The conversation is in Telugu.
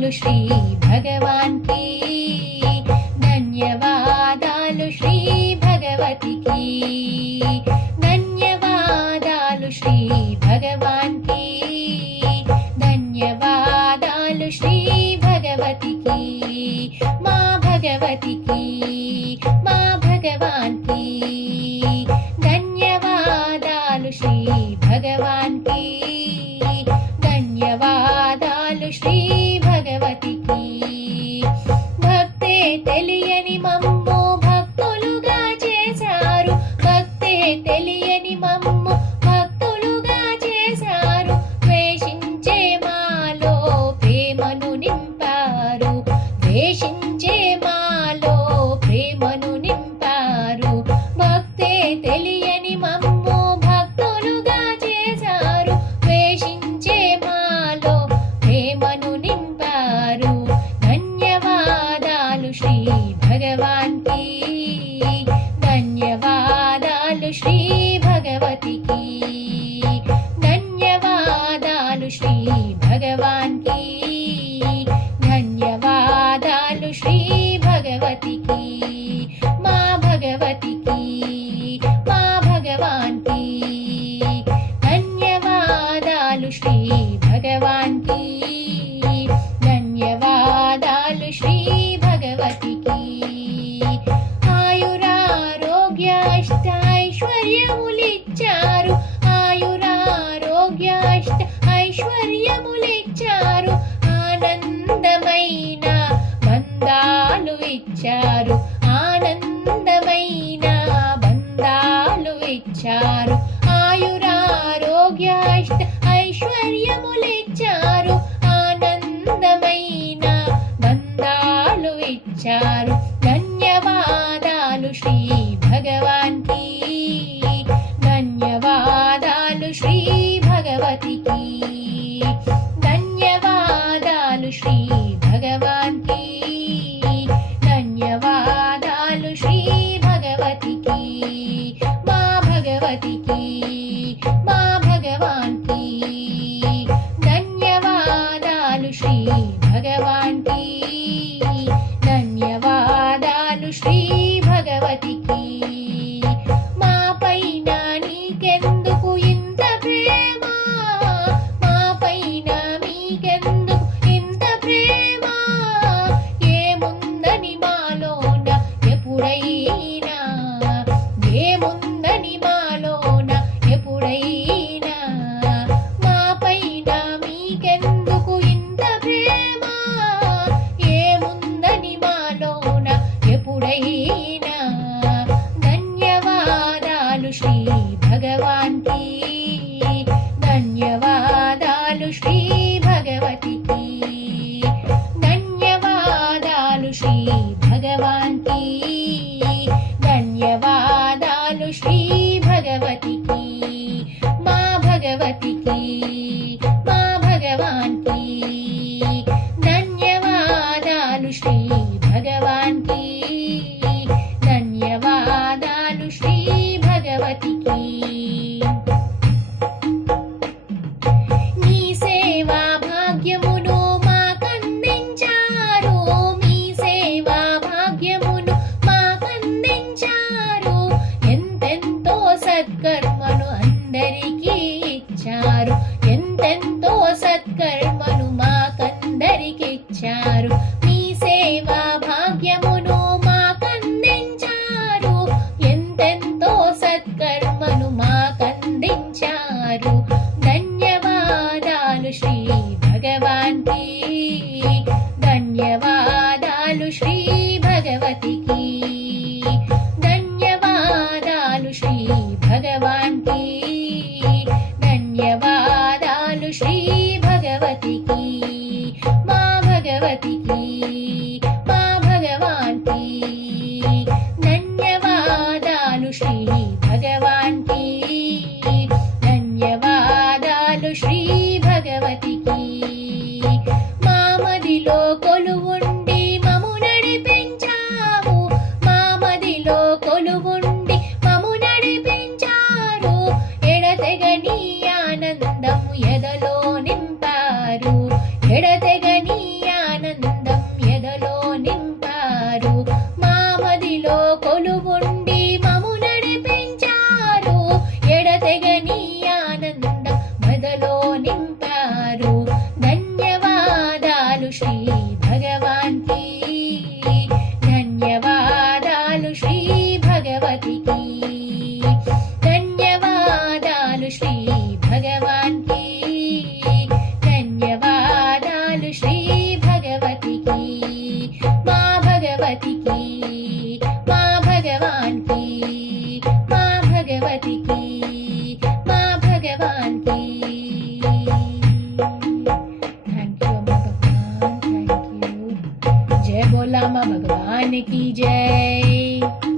ధన్యవాదాలు శ్రీ భగవాన్ కి, ధన్యవాదాలు శ్రీ భగవతికి, ధన్యవాదాలు శ్రీ భగవాన్ కి, ధన్యవాదాలు శ్రీ భగవతికి, మా భగవతికి, మా భగవాన్ కి, ధన్యవాదాలు శ్రీ భగవాన్ కి, ధన్యవాదాలు శ్రీ భగవతికి. భక్తే తెలియని మమ్ము భక్తులుగా చేశారు, భక్తే తెలియని మమ్ము భక్తులుగా చేశారు, ద్వేషించే మాలో ప్రేమను నింపారు, ద్వేషించే మాలో ప్రేమను నింపారు. భక్తే తెలియని మమ్ము భక్తులుగా చేశారు, ద్వేషించే మాలో ప్రేమను నింపారు. ధన్యవాదాలు శ్రీ భగవాన్ కి, ధన్యవాదాలు శ్రీ భగవతికి, ధన్యవాదాలు శ్రీ భగవాన్ కి, ధన్యవాదాలు శ్రీ భగవతికి, మా భగవతికి, మా భగవాన్ కి, ధన్యవాదాలు శ్రీ భగవాన్ కి, ధన్యవాదాలు శ్రీ భగవతికి. ఆయురారోగ్య ఐశ్వర్యములిచ్చారు, ఆయురారోగ్య ఐశ్వర్యములిచ్చారు, ఆనందమైన బంధాలు ఇచ్చారు, ఆనందమైన బంధాలు ఇచ్చారు. ఆయురారోగ్య ఐశ్వర్యములిచ్చారు, ఆనందమైన బంధాలు ఇచ్చారు. ధన్యవాదాలు శ్రీ భగవాన్ కి, ధన్యవాదాలు శ్రీ భగవతికి, ధన్యవాదాలు శ్రీ భగవాన్ కి, ధన్యవాదాలు శ్రీ భగవతికి, మా భగవతికి, మా భగవాన్ కి, ధన్యవాదాలు శ్రీ భగవాన్ కి, ధన్యవాదాలు శ్రీ భగవతికి. మా పైన నీకెందుకు ఇంత ప్రేమ, మా పైన మీకెందుకు ఇంత ప్రేమ, ఏముందని మాలోన ఎప్పుడైనా, ఏముందని మాలోన ఎప్పుడైనా, మా పైన మీకెందుకు ఇంత ప్రేమ, ఏముందని మాలోన ఎప్పుడైనా. ధన్యవాదాలు శ్రీ భగవాన్ కి, ధన్యవాదాలు శ్రీ భగవతికి, ధన్యవాదాలు శ్రీ భగవాన్ కి, ధన్యవాదాలు శ్రీ భగవతికి, మా భగవతికి, మా భగవాన్ కి, ధన్యవాదాలు శ్రీ భగవాన్ కి, ధన్యవాదాలు శ్రీ భగవతికి. నీ సేవా భాగ్యమును మాకందించారు, మీ సేవా భాగ్యమును మాకందించారు, ఎంతెంతో సత్కర్మను అందరికీ ఇచ్చారు, ఎంతెంతో సత్కర్మను మాకందరికి ఇచ్చారు. మీ సేవా భాగ్యమును మాకందించారు, ఎంతెంతో సత్కర్మను మాకందించారు. ధన్యవాదాలు శ్రీ భగవాన్ కి, ధన్యవాదాలు శ్రీ భగవతికి, ధన్యవాదాలు శ్రీ భగవాన్ కి, ధన్యవాదాలు శ్రీ భగవతికి, మా భగవతికి.